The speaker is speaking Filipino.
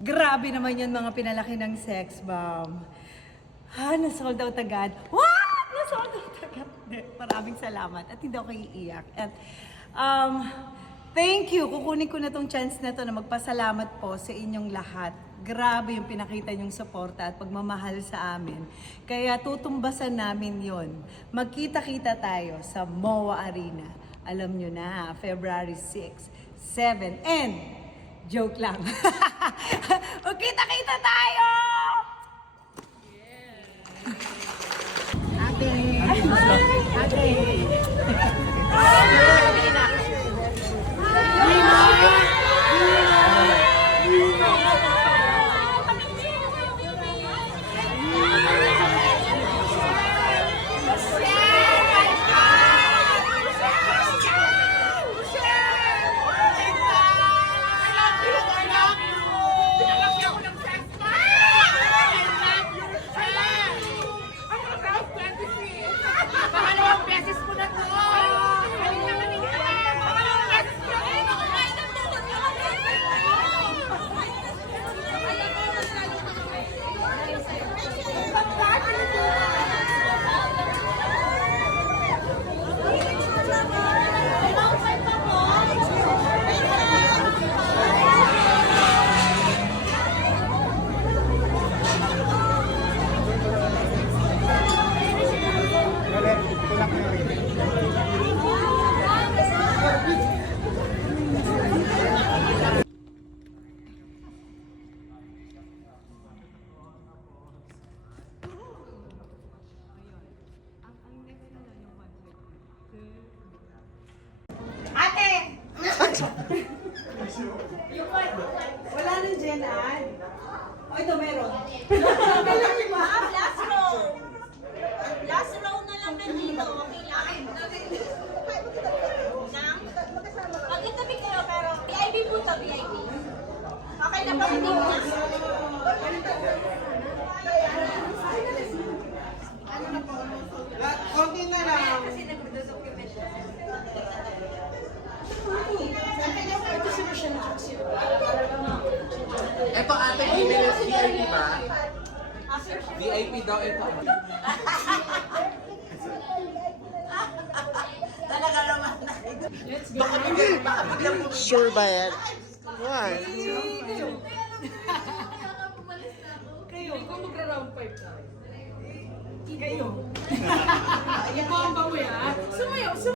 Grabe naman yun mga pinalaki ng sex bomb. Na-sold out agad. What? Na-sold out agad. Maraming salamat at hindi ako iiyak. At thank you. Kukunin ko na tong chance na to na magpasalamat po sa inyong lahat. Grabe yung pinakita nyong suporta at pagmamahal sa amin. Kaya tutumbasan namin yon. Magkita-kita tayo sa MOA Arena. Alam nyo na, February 6, 7, and joke lang. Magkita-kita tayo! Ate! Ate! Wala nang Jen Ann. O, ito meron. Last row. Last row na lang na dito. Okay lang. Magkitabi kayo pero VIP po to, VIP. Okay na ba hindi mo? Konti na lang. Kasi nagdo-document siya. Ito ate, email VIP ba? VIP daw ito. Talaga naman. Sure ba yan? Why? Kayo. Ikaw magra-round 5 na. Kayo. Ikaw ang bawi, ha? Sumayaw.